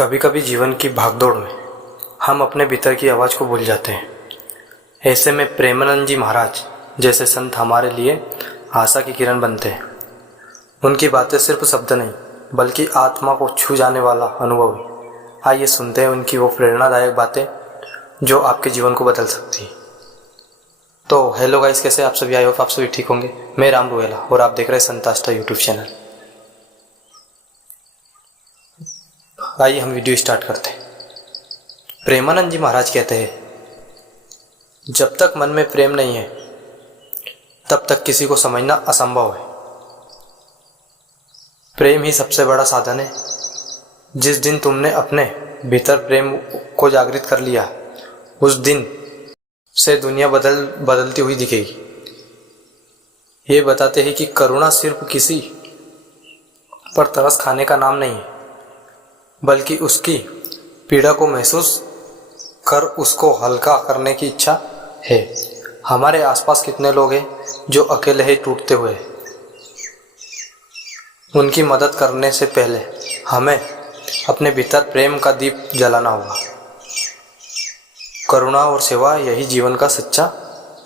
कभी कभी जीवन की भागदौड़ में हम अपने भीतर की आवाज़ को भूल जाते हैं। ऐसे में प्रेमानंद जी महाराज जैसे संत हमारे लिए आशा की किरण बनते हैं। उनकी बातें सिर्फ शब्द नहीं बल्कि आत्मा को छू जाने वाला अनुभव है। आइए सुनते हैं उनकी वो प्रेरणादायक बातें जो आपके जीवन को बदल सकती है। तो हेलो गाइस, कैसे आप सभी? आई होप आप सभी ठीक होंगे। मैं राम रुएला और आप देख रहे हैं संत आस्था यूट्यूब चैनल। आइए हम वीडियो स्टार्ट करते हैं। प्रेमानंद जी महाराज कहते हैं, जब तक मन में प्रेम नहीं है तब तक किसी को समझना असंभव है। प्रेम ही सबसे बड़ा साधन है। जिस दिन तुमने अपने भीतर प्रेम को जागृत कर लिया, उस दिन से दुनिया बदलती हुई दिखेगी। ये बताते हैं कि करुणा सिर्फ किसी पर तरस खाने का नाम नहीं है, बल्कि उसकी पीड़ा को महसूस कर उसको हल्का करने की इच्छा है। हमारे आसपास कितने लोग हैं जो अकेले ही टूटते हुए। उनकी मदद करने से पहले हमें अपने भीतर प्रेम का दीप जलाना होगा। करुणा और सेवा यही जीवन का सच्चा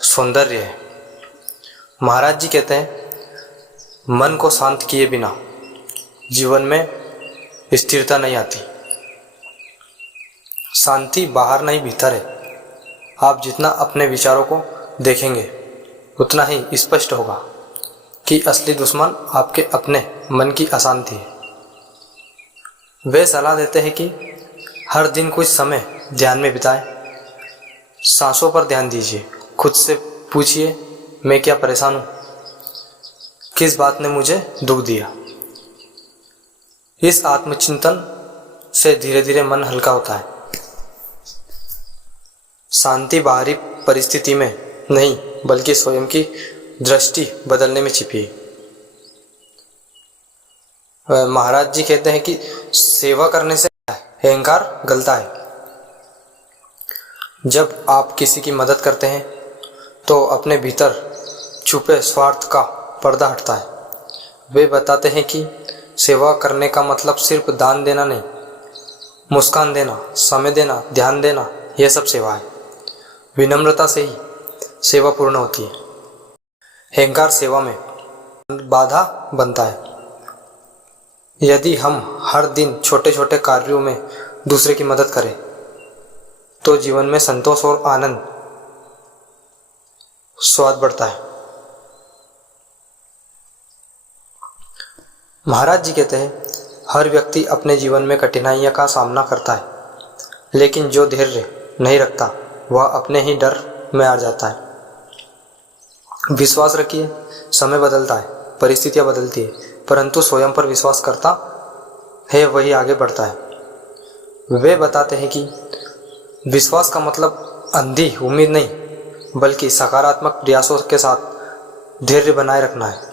सौंदर्य है। महाराज जी कहते हैं, मन को शांत किए बिना जीवन में स्थिरता नहीं आती। शांति बाहर नहीं भीतर है। आप जितना अपने विचारों को देखेंगे उतना ही स्पष्ट होगा कि असली दुश्मन आपके अपने मन की अशांति है। वे सलाह देते हैं कि हर दिन कुछ समय ध्यान में बिताएं। सांसों पर ध्यान दीजिए। खुद से पूछिए, मैं क्या परेशान हूँ? किस बात ने मुझे दुख दिया? इस आत्मचिंतन से धीरे धीरे मन हल्का होता है। शांति बाहरी परिस्थिति में नहीं बल्कि स्वयं की दृष्टि बदलने में छिपी है। महाराज जी कहते हैं कि सेवा करने से अहंकार गलता है। जब आप किसी की मदद करते हैं तो अपने भीतर छुपे स्वार्थ का पर्दा हटता है। वे बताते हैं कि सेवा करने का मतलब सिर्फ दान देना नहीं, मुस्कान देना, समय देना, ध्यान देना, यह सब सेवा है। विनम्रता से ही सेवा पूर्ण होती है। अहंकार सेवा में बाधा बनता है। यदि हम हर दिन छोटे छोटे कार्यों में दूसरे की मदद करें तो जीवन में संतोष और आनंद स्वाद बढ़ता है। महाराज जी कहते हैं, हर व्यक्ति अपने जीवन में कठिनाइयों का सामना करता है, लेकिन जो धैर्य नहीं रखता वह अपने ही डर में आ जाता है। विश्वास रखिए, समय बदलता है, परिस्थितियां बदलती है, परंतु स्वयं पर विश्वास करता है वही आगे बढ़ता है। वे बताते हैं कि विश्वास का मतलब अंधी उम्मीद नहीं बल्कि सकारात्मक प्रयासों के साथ धैर्य बनाए रखना है।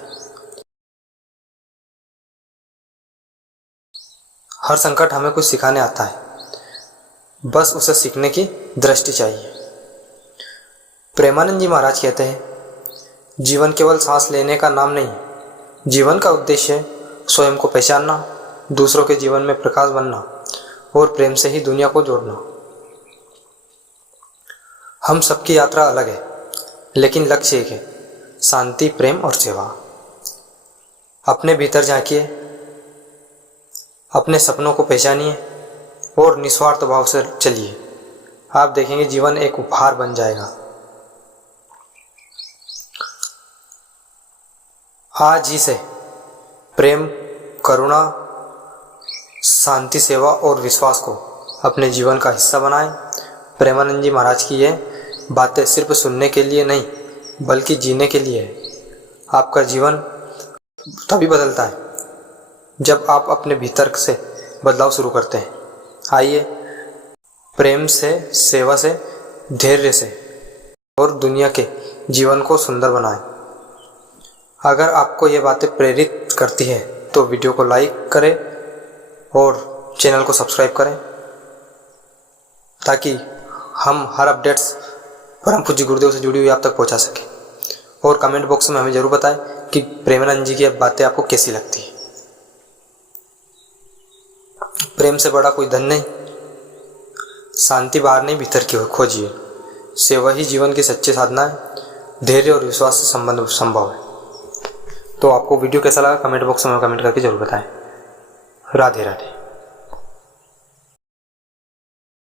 हर संकट हमें कुछ सिखाने आता है, बस उसे सीखने की दृष्टि चाहिए। प्रेमानंद जी महाराज कहते हैं, जीवन केवल सांस लेने का नाम नहीं, जीवन का उद्देश्य है स्वयं को पहचानना, दूसरों के जीवन में प्रकाश बनना और प्रेम से ही दुनिया को जोड़ना। हम सबकी यात्रा अलग है, लेकिन लक्ष्य एक है, शांति, प्रेम और सेवा। अपने भीतर झांकिए, अपने सपनों को पहचानिए और निस्वार्थ भाव से चलिए। आप देखेंगे जीवन एक उपहार बन जाएगा। आज ही से प्रेम, करुणा, शांति, सेवा और विश्वास को अपने जीवन का हिस्सा बनाएं। प्रेमानंद जी महाराज की ये बातें सिर्फ सुनने के लिए नहीं बल्कि जीने के लिए है। आपका जीवन तभी बदलता है जब आप अपने भीतर से बदलाव शुरू करते हैं। आइए प्रेम से, सेवा से, धैर्य से और दुनिया के जीवन को सुंदर बनाएं। अगर आपको ये बातें प्रेरित करती है तो वीडियो को लाइक करें और चैनल को सब्सक्राइब करें ताकि हम हर अपडेट्स परम पूज्य गुरुदेव से जुड़ी हुई आप तक पहुंचा सके। और कमेंट बॉक्स में हमें जरूर बताएं कि प्रेमानंद जी की बातें आपको कैसी लगती है। प्रेम से बड़ा कोई धन नहीं। शांति बाहर नहीं भीतर की खोजिए। सेवा ही जीवन की सच्ची साधना है। धैर्य और विश्वास से संबंध संभव है। तो आपको वीडियो कैसा लगा कमेंट बॉक्स में कमेंट करके जरूर बताएं। राधे राधे।